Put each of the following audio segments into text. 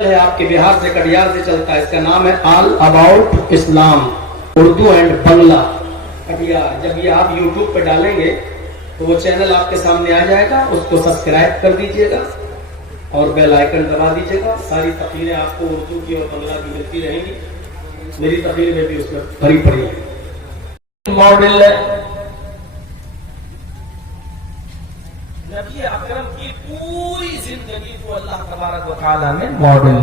ہے آپ کے بہار سے کٹیہار سے چلتا ہے. اس کا نام ہے آل اباؤٹ اسلام اردو اینڈ بنگلہ کٹیہار. جب یہ آپ یوٹیوب پہ ڈالیں گے تو وہ چینل آپ کے سامنے آ جائے گا. اس کو سبسکرائب کر دیجئے گا اور بیل آئیکن دبا دیجئے گا. ساری تقریریں آپ کو اردو کی اور بنگلہ کی ملتی رہیں گی. میری تقریر میں بھی اس میں بھری پڑی ہے. ماڈل نبی اکرم کی پوری زندگی کو اللہ تبارک و تعالیٰ نے ماڈل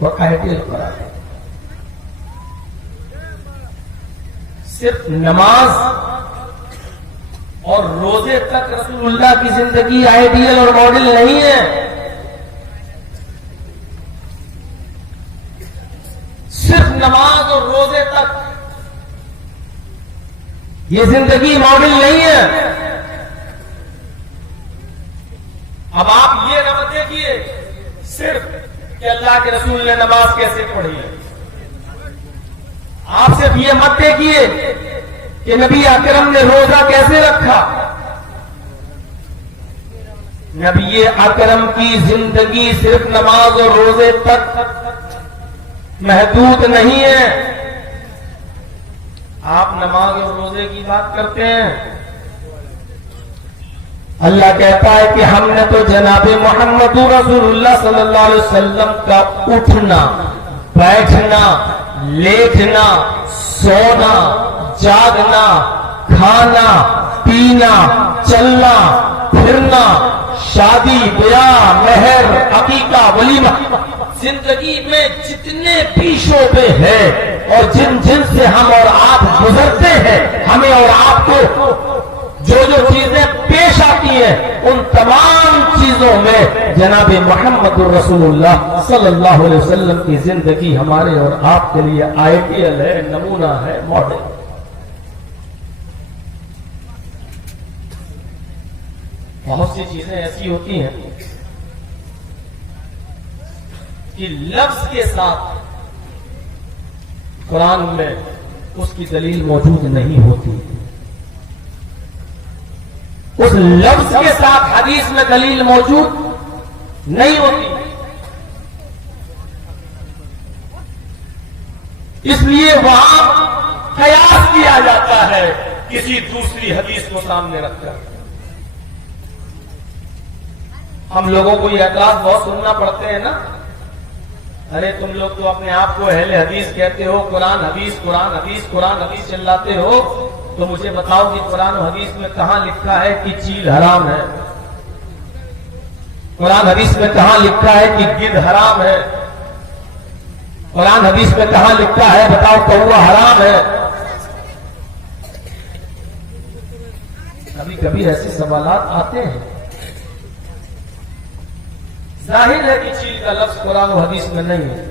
و آئیڈیل قرار دیا. صرف نماز اور روزے تک رسول اللہ کی زندگی آئیڈیل اور ماڈل نہیں ہے. صرف نماز اور روزے تک یہ زندگی ماڈل نہیں ہے. اب آپ یہ نہ مت دیکھیے صرف کہ اللہ کے رسول نے نماز کیسے پڑھی ہے. آپ صرف یہ مت دیکھیے کہ نبی اکرم نے روزہ کیسے رکھا. نبی اکرم کی زندگی صرف نماز اور روزے تک محدود نہیں ہے. آپ نماز اور روزے کی بات کرتے ہیں. اللہ کہتا ہے کہ ہم نے تو جناب محمد رسول اللہ صلی اللہ علیہ وسلم کا اٹھنا بیٹھنا لیٹنا سونا جاگنا کھانا پینا چلنا پھرنا شادی بیاہ مہر عقیقہ ولیمہ زندگی میں جتنے بھی شعبے ہیں اور جن سے ہم اور آپ گزرتے ہیں, ہمیں اور آپ کو جو چیزیں پیش آتی ہیں ان تمام چیزوں میں جناب محمد رسول اللہ صلی اللہ علیہ وسلم کی زندگی ہمارے اور آپ کے لیے آئیڈیل ہے, نمونہ ہے, ماڈل. بہت سی چیزیں ایسی ہوتی ہیں کہ لفظ کے ساتھ قرآن میں اس کی دلیل موجود نہیں ہوتی, اس لفظ کے ساتھ حدیث میں دلیل موجود نہیں ہوتی. اس لیے وہاں قیاس کیا جاتا ہے کسی دوسری حدیث کو سامنے رکھ کر. ہم لوگوں کو یہ اعتراض بہت سننا پڑتے ہیں نا, ارے تم لوگ تو اپنے آپ کو اہل حدیث کہتے ہو, قرآن حدیث قرآن حدیث قرآن حدیث چلاتے ہو, تو مجھے بتاؤ کہ قرآن و حدیث میں کہاں لکھا ہے کہ چیل حرام ہے. قرآن حدیث میں کہاں لکھا ہے کہ گدھ حرام ہے. قرآن حدیث میں کہاں لکھا ہے بتاؤ کوا حرام ہے. کبھی کبھی ایسے سوالات آتے ہیں. ظاہر ہے کہ چیل کا لفظ قرآن و حدیث میں نہیں ہے.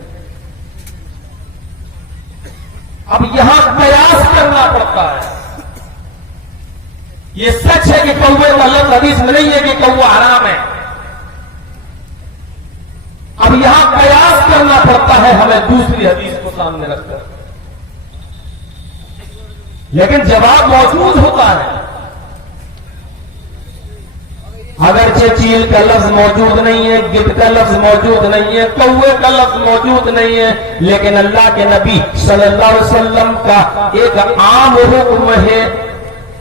اب یہاں قیاس کرنا پڑتا ہے. یہ سچ ہے کہ کوے کا لفظ حدیث میں نہیں ہے کہ کوا حرام ہے. اب یہاں قیاس کرنا پڑتا ہے ہمیں دوسری حدیث کو سامنے رکھ کر, لیکن جواب موجود ہوتا ہے. اگرچہ چیل کا لفظ موجود نہیں ہے, گدھ کا لفظ موجود نہیں ہے, کوے کا لفظ موجود نہیں ہے, لیکن اللہ کے نبی صلی اللہ علیہ وسلم کا ایک عام حکم ہے,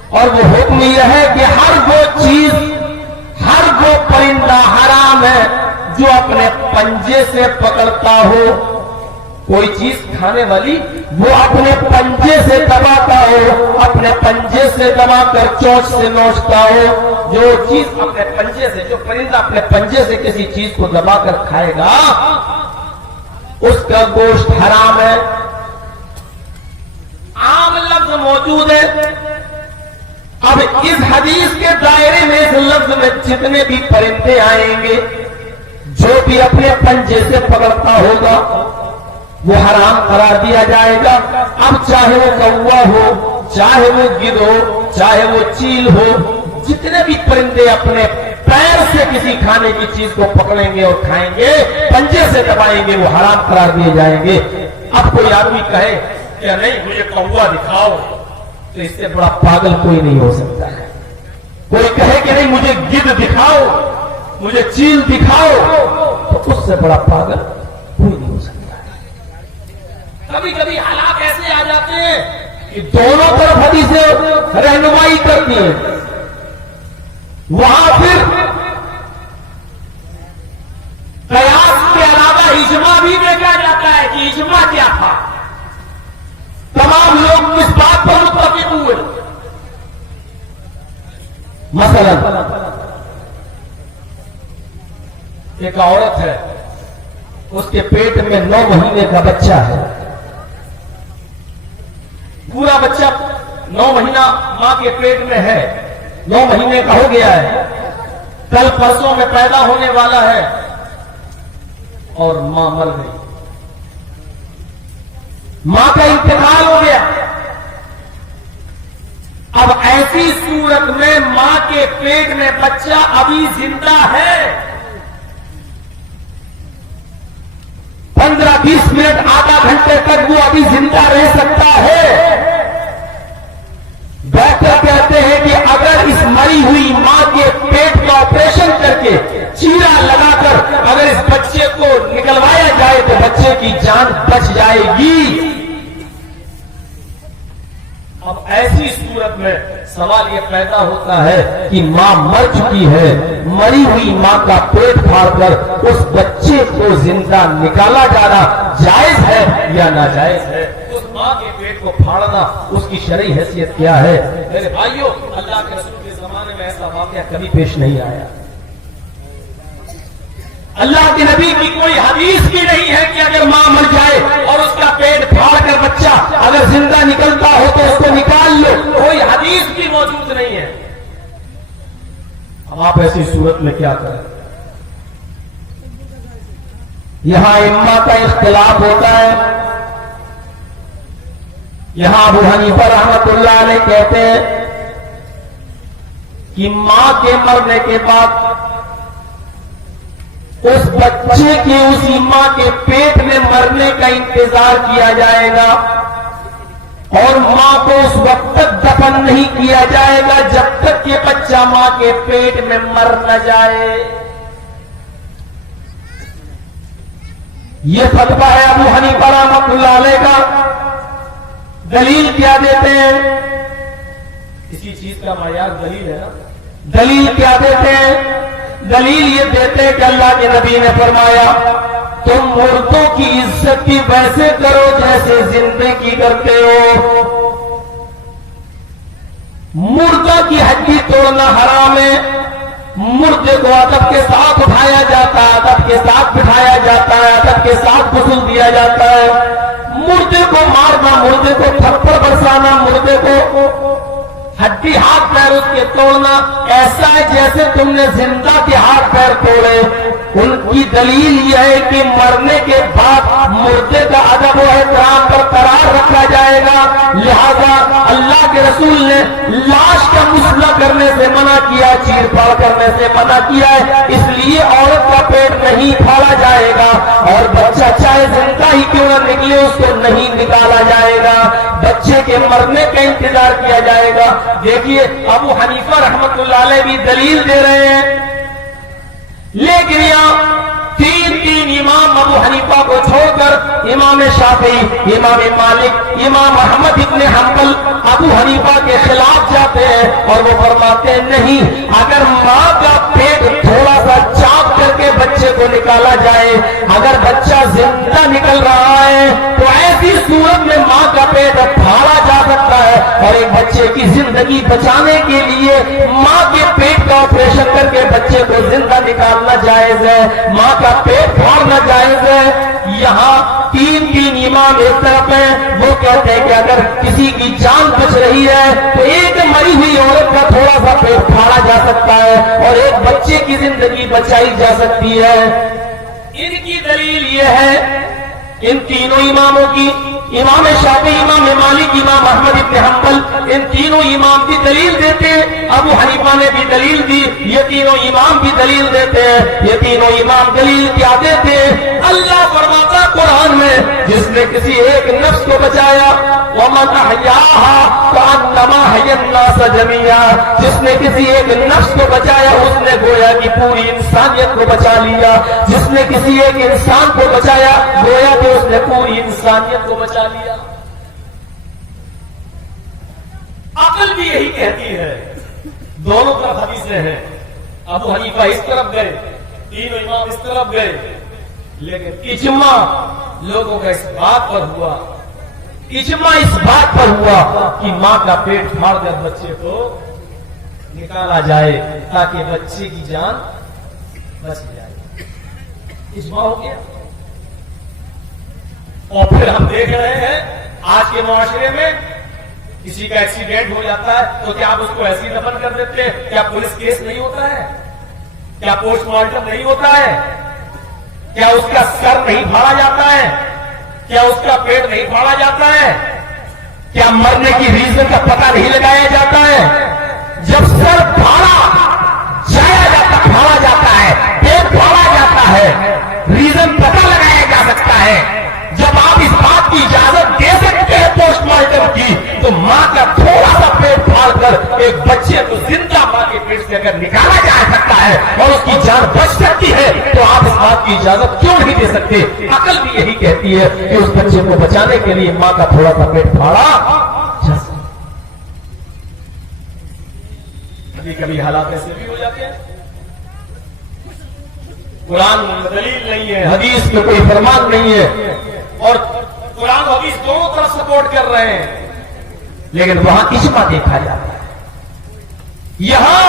اور وہ حکم یہ ہے کہ ہر وہ چیز ہر وہ پرندہ حرام ہے جو اپنے پنجے سے پکڑتا ہو. کوئی چیز کھانے والی وہ اپنے پنجے سے دباتا ہو, اپنے پنجے سے دبا کر چونچ سے نوچتا ہو. جو چیز اپنے پنجے سے, جو پرندہ اپنے پنجے سے کسی چیز کو دبا کر کھائے گا اس کا گوشت حرام ہے. عام لفظ موجود ہے. اب اس حدیث کے دائرے میں اس لفظ میں جتنے بھی پرندے آئیں گے جو بھی اپنے پنجے سے پکڑتا ہوگا وہ حرام قرار دیا جائے گا. اب چاہے وہ کوا ہو, چاہے وہ گدھ ہو, چاہے وہ چیل ہو, جتنے بھی پرندے اپنے پیر سے کسی کھانے کی چیز کو پکڑیں گے اور کھائیں گے, پنجے سے دبائیں گے, وہ حرام قرار دیے جائیں گے. اب کوئی آدمی کہے کہ نہیں مجھے کوا دکھاؤ, تو اس سے بڑا پاگل کوئی نہیں ہو سکتا ہے. کوئی کہے کہ نہیں مجھے گدھ دکھاؤ, مجھے چیل دکھاؤ, تو اس سے بڑا پاگل جاتے ہیں کہ دونوں طرف حدیثیں رہنمائی کرتی ہیں، وہاں پھر قیاس کے علاوہ اجماع بھی دیکھا جاتا ہے کہ اجماع کیا تھا، تمام لوگ کس بات پر متفق ہوئے۔ مثلا ایک عورت ہے، اس کے پیٹ میں 9 مہینے کا بچہ ہے، پورا بچہ 9 مہینہ ماں کے پیٹ میں ہے، 9 مہینے کا ہو گیا ہے، کل پرسوں میں پیدا ہونے والا ہے اور ماں مر گئی، ماں کا انتقال ہو گیا۔ اب ایسی صورت میں ماں کے پیٹ میں بچہ ابھی زندہ ہے، 15-20 منٹ آدھا گھنٹے تک وہ ابھی زندہ رہ سکتا ہے۔ ڈاکٹر کہتے ہیں کہ اگر اس مری ہوئی ماں کے پیٹ کا آپریشن کر کے چیرا لگا کر اگر اس بچے کو نکلوایا جائے تو بچے کی جان بچ جائے گی۔ اب ایسی صورت میں سوال یہ پیدا ہوتا ہے کہ ماں مر چکی ہے، مری ہوئی ماں کا پیٹ پھاڑ کر اس بچے کو زندہ نکالا جانا جائز ہے یا ناجائز ہے؟ اس ماں کے پیٹ کو پھاڑنا اس کی شرعی حیثیت کیا ہے؟ میرے بھائیوں، اللہ کے رسول کے زمانے میں ایسا واقعہ کبھی پیش نہیں آیا۔ اللہ کے نبی کی کوئی حدیث بھی نہیں ہے کہ اگر ماں مر جائے اور اس کا پیٹ پھاڑ کر بچہ اگر زندہ نکلتا ہو تو اس کو نکال لو، کوئی حدیث بھی موجود نہیں ہے۔ اب آپ ایسی صورت میں کیا کریں؟ یہاں ائمہ کا اختلاف ہوتا ہے۔ یہاں ابو حنیفہ رحمۃ اللہ علیہ کہتے ہیں کہ ماں کے مرنے کے بعد اس بچے کے اسی ماں کے پیٹ میں مرنے کا انتظار کیا جائے گا اور ماں کو اس وقت تک دفن نہیں کیا جائے گا جب تک کہ بچہ ماں کے پیٹ میں مر نہ جائے۔ یہ فتویٰ ہے ابو حنیفہ رحمۃ اللہ علیہ کا۔ دلیل کیا دیتے ہیں؟ کسی چیز کا معیار دلیل ہے نا، دلیل کیا دیتے ہیں؟ دلیل یہ دیتے ہیں کہ اللہ کے نبی نے فرمایا تم مردوں کی عزت بھی ویسے کرو جیسے زندے کی کرتے ہو۔ مردہ کی ہڈی توڑنا حرام ہے، مردے کو ادب کے ساتھ اٹھایا جاتا ہے، ادب کے ساتھ بٹھایا جاتا ہے، ادب کے ساتھ غسل دیا جاتا ہے۔ مردے کو مارنا، مردے کو تھپڑ برسانا، مردے کو ہڈی ہاتھ پیر اس کے توڑنا ایسا ہے جیسے تم نے زندہ کے ہاتھ پیر توڑے۔ ان کی دلیل یہ ہے کہ مرنے کے بعد مردے کا ادب و احترام برقرار رکھا جائے گا، لہذا اللہ کے رسول نے لاش کا مسئلہ کرنے سے منع کیا، چیر پھاڑ کرنے سے منع کیا ہے، اس لیے عورت کا پیٹ نہیں پھاڑا جائے گا اور بچہ چاہے زندہ ہی کیوں نہ نکلے اس کو نہیں نکالا جائے گا، بچے کے مرنے کا انتظار کیا جائے گا۔ دیکھیے ابو حنیفہ رحمت اللہ علیہ بھی دلیل دے رہے ہیں، لیکن یہاں تین امام ابو حنیفہ کو چھوڑ کر امام شافعی، امام مالک، امام احمد ابن حنبل ابو حنیفہ کے خلاف جاتے ہیں اور وہ فرماتے ہیں نہیں، اگر ماں کا پیٹ تھوڑا سا چاک کر کے بچے کو نکالا جائے، اگر بچہ زندہ نکل رہا ہے تو ایسی صورت میں ماں کا پیٹ پھاڑا جا سکتا ہے اور ایک بچے کی زندگی بچانے کے لیے ماں کے پیٹ کا آپریشن کر کے بچے کو زندہ نکالنا جائز ہے، ماں کا پیٹ پھاڑنا جائز ہے۔ یہاں تین امام ایک طرف ہیں، وہ کہتے ہیں کہ اگر کسی کی جان بچ رہی ہے تو ایک مری ہوئی عورت کا تھوڑا سا پیٹ پھاڑا جا سکتا ہے اور ایک بچے کی زندگی بچائی جا سکتی ہے۔ ان کی دلیل یہ ہے، ان تینوں اماموں کی، امام شافعی، امام مالک، امام احمد ابن حنبل، ان تینوں امام بھی دلیل دیتے ہیں، ابو حنیفہ نے بھی دلیل دی، یہ تینوں امام بھی دلیل دیتے ہیں۔ یہ تینوں امام دلیل کیا دیتے ہیں؟ اللہ فرماتا قرآن میں جس نے کسی ایک نفس کو بچایا، وَمَنْ أَحْيَاهَا فَأَنَّمَا أَحْيَا النَّاسَ جَمِيعًا، جس نے کسی ایک نفس کو بچایا اس نے گویا کہ پوری انسانیت کو بچا لیا، جس نے کسی ایک انسان کو بچایا گویا کہ اس نے پوری انسانیت کو بچا لیا۔ عقل بھی یہی کہتی ہے. دونوں طرف حدیثیں ہیں. ابو حنیفہ اس طرف گئے, تینوں امام اس طرف گئے, لیکن اجماع لوگوں کا اس بات پر ہوا, اجماع اس بات پر ہوا کہ ماں کا پیٹ پھاڑ کر بچے کو نکالا جائے تاکہ بچے کی جان بچ جائے. اجماع ہو گیا. اور پھر ہم دیکھ رہے ہیں آج کے معاشرے میں کسی کا ایکسیڈنٹ ہو جاتا ہے تو کیا آپ اس کو ایسی دفن کر دیتے ہیں؟ کیا پولیس کیس نہیں ہوتا ہے؟ کیا پوسٹ مارٹم نہیں ہوتا ہے؟ کیا اس کا سر نہیں پھاڑا جاتا ہے؟ کیا اس کا پیٹ نہیں پھاڑا جاتا ہے؟ کیا مرنے کی ریزن کا پتہ نہیں لگایا جاتا ہے؟ جب سر پھاڑا جاتا ہے, پیٹ پھاڑا جاتا ہے, ریزن پتہ لگایا جا سکتا ہے. جب آپ اس بات کی اجازت دے سکتے ہیں پوسٹ مارٹم کی, تو ماں کا تھوڑا سا پیٹ پھاڑ کر ایک بچے کو زندہ ماں کے پیٹ سے اگر نکالا جا سکتا ہے اور اس کی جان بچ سکتی ہے, تو آپ اس بات کی اجازت کیوں نہیں دے سکتے؟ عقل بھی یہی کہتی ہے کہ اس بچے کو بچانے کے لیے ماں کا تھوڑا سا پیٹ پھاڑا جا سکتا. کبھی کبھی حالات ایسے بھی ہو جاتے ہیں. قرآن دلیل نہیں ہے, حدیث میں کوئی فرمان نہیں ہے, اور قرآن و حدیث دونوں طرف سپورٹ کر رہے ہیں, لیکن وہاں اجماع دیکھا جاتا ہے. یہاں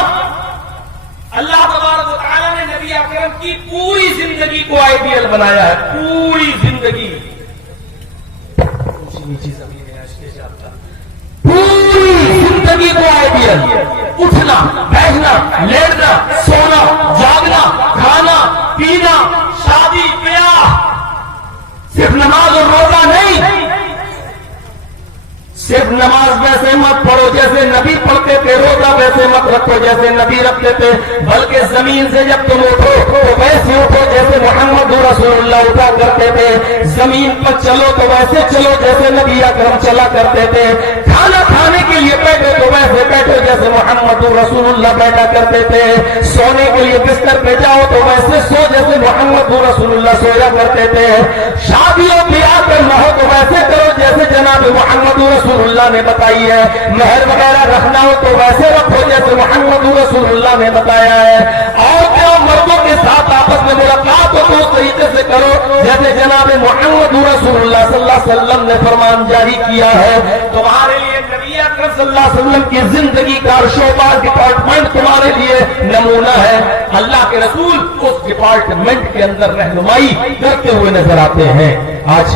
اللہ تبارک و تعالیٰ نے نبی اکرم کی پوری زندگی کو آئیڈیل بنایا ہے. پوری زندگی پوری زندگی کو آئیڈیل. اٹھنا, بیٹھنا, لیٹنا, سونا, جاگنا, کھانا, پینا, شادی بیاہ, صرف نماز اور روزہ نہیں. صرف نماز ویسے مت پڑھو جیسے نبی پڑھتے تھے, روزہ ویسے مت رکھو جیسے نبی رکھتے تھے, بلکہ زمین سے جب تم اٹھو تو ویسے اٹھو جیسے محمد رسول اللہ اٹھا کرتے تھے. زمین پر چلو تو ویسے چلو جیسے نبی اکرم چلا کرتے تھے. کھانا کھانے کے لیے بیٹھو تو ویسے بیٹھو جیسے محمد رسول اللہ بیٹھا کرتے تھے. سونے کے لیے بستر پہ جاؤ تو ویسے سو جیسے محمد رسول اللہ سویا کرتے تھے. شادیوں بیاہ کرنا ہو تو ویسے کرو جیسے جناب محمد رسول اللہ نے بتائی ہے. مہر وغیرہ رکھنا ہو تو ویسے رکھو جیسے محمد رسول اللہ نے بتایا ہے. اور کیا مردوں کے ساتھ آپس میں ملاقات ہو تو اس طریقے سے کرو جیسے جناب محمد رسول اللہ صلی اللہ علیہ وسلم نے فرمان جاری کیا ہے. تمہارے لیے نبی اکرم صلی اللہ علیہ وسلم کی زندگی کا شعبہ ڈپارٹمنٹ تمہارے لیے نمونہ ہے. اللہ کے رسول اس ڈپارٹمنٹ کے اندر رہنمائی کرتے ہوئے نظر آتے ہیں. آج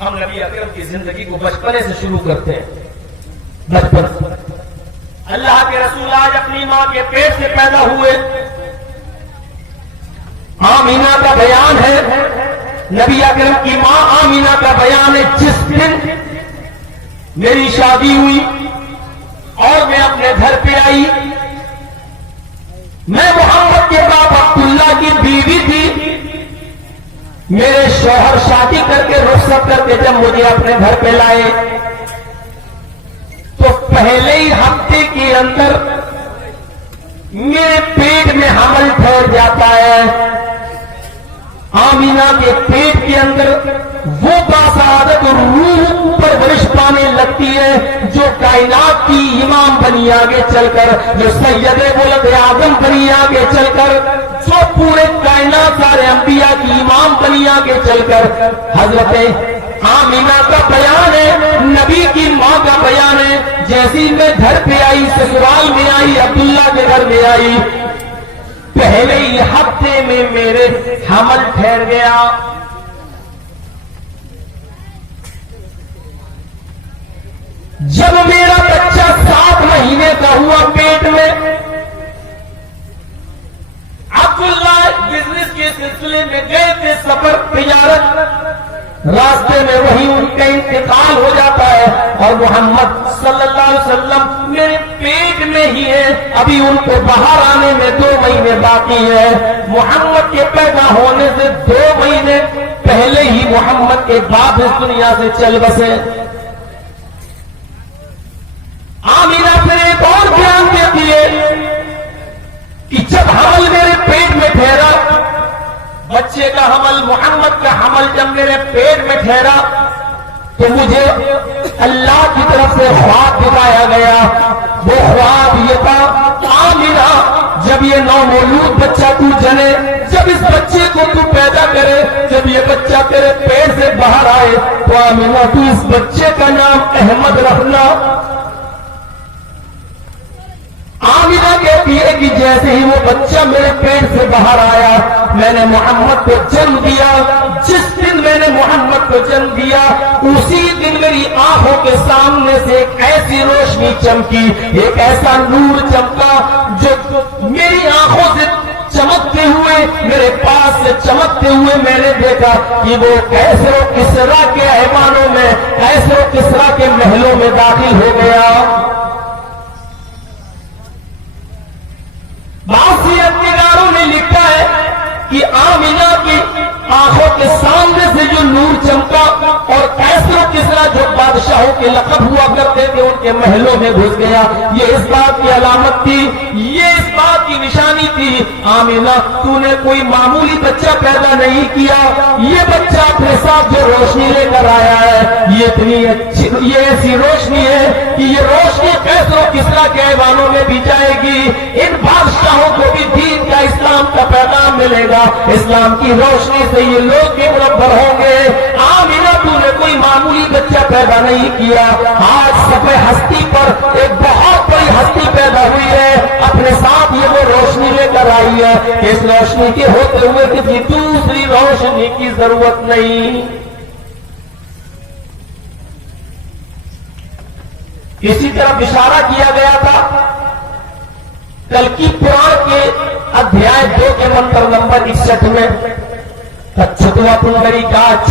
ہم نبی اکرم کی زندگی کو بچپنے سے شروع کرتے ہیں. بچپن اللہ کے رسول آج اپنی ماں کے پیٹ سے پیدا ہوئے. آمینہ کا بیان ہے, نبی اکرم کی ماں آمینہ کا بیان ہے. جس دن میری شادی ہوئی اور میں اپنے گھر پہ آئی, میں محمد کے باپ عبداللہ کی بیوی تھی. میرے شوہر شادی کر کے رخصت کر کے جب مجھے اپنے گھر پہ لائے تو پہلے ہی ہفتے کے اندر میرے پیٹ میں حمل ٹھہر جاتا ہے. آمینہ کے پیٹ کے اندر وہ باسعادت روح پرورش پانے لگتی ہے جو کائنات کی امام بنی آگے چل کر, جو سید ولد آدم بنی آگے چل کر, جو پورے کائنات سارے انبیاء کی امام بنی آگے چل کر حضرت آمینہ کا بیان ہے, نبی کی ماں کا بیان ہے. جیسی میں گھر پہ آئی, سسرال میں آئی, عبداللہ کے گھر میں آئی, پہلے ہی ہفتے میں میرے حمل ٹھہر گیا. جب میرا بچہ 7 مہینے کا ہوا پیٹ میں, عبداللہ بزنس کے سلسلے میں گئے تھے, سفر تجارت, راستے میں وہی ان کا انتقال ہو جاتا ہے اور محمد صلی اللہ علیہ وسلم میرے پیٹ میں ہی ہے. ابھی ان کو باہر آنے میں 2 مہینے باقی ہے. محمد کے پیدا ہونے سے 2 مہینے پہلے ہی محمد کے باپ اس دنیا سے چل بسے. آمینہ پھر ایک اور بیان دیتی ہے کہ جب حمل میرے پیٹ میں ٹھہرا, بچے کا حمل, محمد کا حمل جب میرے پیٹ میں ٹھہرا تو مجھے اللہ کی طرف سے خواب دکھایا گیا. وہ خواب یہ تھا، آمینہ جب یہ نومولود بچہ تو جنے، جب اس بچے کو تو پیدا کرے، جب یہ بچہ تیرے پیٹ سے باہر آئے تو آمینہ تو اس بچے کا نام احمد رکھنا. آمینہ کہتی ہے کہ جیسے ہی وہ بچہ میرے پیٹ سے باہر آیا میں نے محمد کو جنم دیا. جس دن میں نے محمد کو جنم دیا اسی دن میری آنکھوں کے سامنے سے ایک ایسی روشنی چمکی، ایک ایسا نور چمکا جو میری آنکھوں سے چمکتے ہوئے میرے پاس سے چمکتے ہوئے میں نے دیکھا کہ وہ کیسر و کسرا کے ایوانوں میں، کیسر و کسرا کے محلوں میں داخل ہو گیا. بعض سیرتنگاروں نے لکھا ہے کہ آمینہ کی آنکھوں کے سامنے سے جو نور چمکا اور کیسر و کسرا جو بادشاہوں کے لقب ہوا کرتے تھے ان کے محلوں میں گھس گیا. یہ اس بات کی علامت تھی، یہ اس بات کی نشانی تھی، آمینہ تو نے کوئی معمولی بچہ پیدا نہیں کیا، یہ بچہ اپنے ساتھ جو روشنی لے کر آیا ہے یہ اتنی اچھی، یہ ایسی روشنی ہے کہ یہ روشنی کیسر و کسرا کے ایوانوں میں بھی جائے گی. ان بادشاہوں کو بھی دین کا، اسلام کا پیغام ملے گا، اسلام کی روشنی سے یہ لوگ بھی منور ہوں گے. آمینہ تو نے کوئی معمولی بچہ پیدا نہیں کیا، آج صفحہ ہستی پر ایک بہت بڑی ہستی پیدا ہوئی ہے، اپنے ساتھ یہ وہ روشنی لے کر آئی ہے کہ اس روشنی کے ہوتے ہوئے کسی دوسری روشنی کی ضرورت نہیں. اسی طرح اشارہ کیا گیا تھا کلکی پران کے ادھیائے 2 کے منتر نمبر 61 میں تچھتوا پنڈری کاچ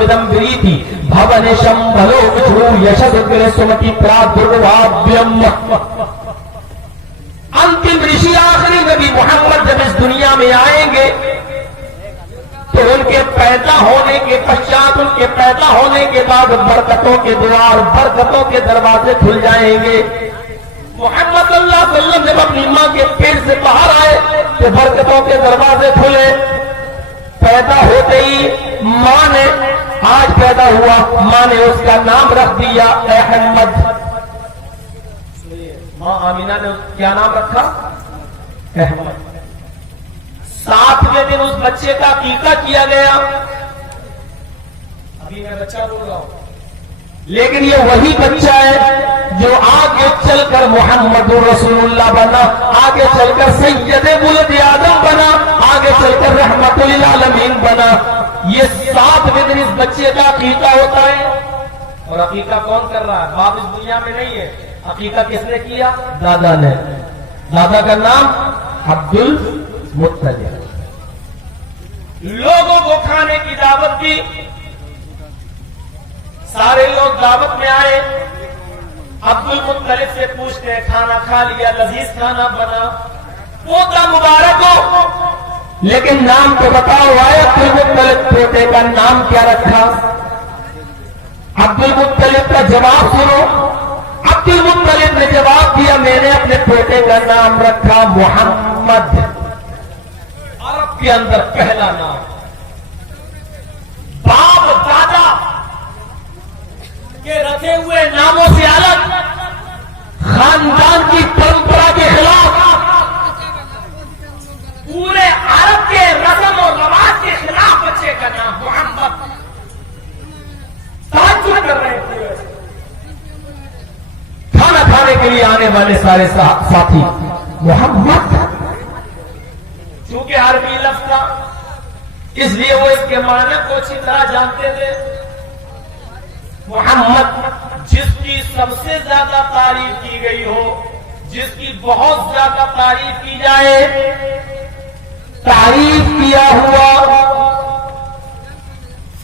ودمبریتی بھونیشم بھلو وچھو یشس گرے سمتی پرادروابیم. انتم رشی آخری نبی محمد جب اس دنیا میں آئیں گے تو ان کے پیدا ہونے کے پشچات، ان کے پیدا ہونے کے بعد برکتوں کے دوار، برکتوں کے دروازے کھل جائیں گے. محمد صلی اللہ علیہ وسلم جب اپنی ماں کے پیٹ سے باہر آئے تو برکتوں کے دروازے کھلے. پیدا ہوتے ہی ماں نے، آج پیدا ہوا، ماں نے اس کا نام رکھ دیا احمد. ماں آمینہ نے کیا نام رکھا؟ احمد. 7ویں دن اس بچے کا عقیقہ کیا گیا. ابھی میں بچہ بول رہا ہوں لیکن یہ وہی بچہ ہے جو آگے چل کر محمد رسول اللہ بنا، آگے چل کر سید ولد آدم بنا، آگے چل کر رحمت للعالمین بنا. یہ 7ویں دن اس بچے کا عقیقہ ہوتا ہے. اور عقیقہ کون کر رہا ہے؟ باپ اس دنیا میں نہیں ہے. عقیقہ کس نے کیا؟ دادا نے. دادا کا نام عبد المطلب. لوگوں کو کھانے کی دعوت دی، سارے لوگ دعوت میں آئے. عبد المطلب سے پوچھتے ہیں کھانا کھا لیا؟ لذیذ کھانا بنا، پوتا مبارک ہو، لیکن نام تو بتاؤ. عبد المطلب پوتے کا نام کیا رکھا؟ عبد المطلب کا جواب سنو. عبد المطلب نے جواب دیا میں نے اپنے پوتے کا نام رکھا محمد. عرب کے اندر پہلا نام. باپ دادا کے رکھے ہوئے ناموں سے الگ، خاندان کی پرمپرا کے خلاف، پورے عرب کے رسم و رواج کے خلاف بچے کا نام محمد. تعجب کر رہے تھے. کھانا کھانے کے لیے آنے والے سارے ساتھی محمد، چونکہ عربی لفظ تھا اس لیے وہ اس کے معنی کو اچھی طرح جانتے تھے. محمد جس کی سب سے زیادہ تعریف کی گئی ہو، جس کی بہت زیادہ تعریف کی جائے، تعریف کیا ہوا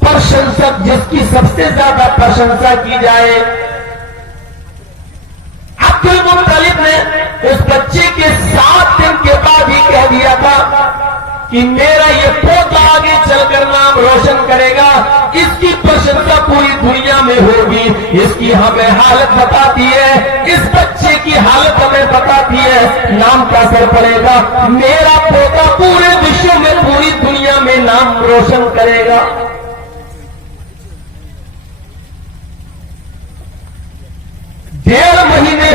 پرشنسک جس کی سب سے زیادہ پرشنسا کی جائے. عبد المطلب نے اس بچے کے 7 دن کے بعد ہی کہہ دیا تھا کہ میرا یہ پوتا آگے چل کر نام روشن کرے گا، اس کی پرشنسا پوری دنیا میں ہوگی. اس کی ہمیں حالت بتاتی ہے، اس بچے کی حالت ہمیں بتاتی ہے نام کا اثر پڑے گا. میرا پوتا پورے وشو میں، پوری دنیا میں نام روشن کرے گا.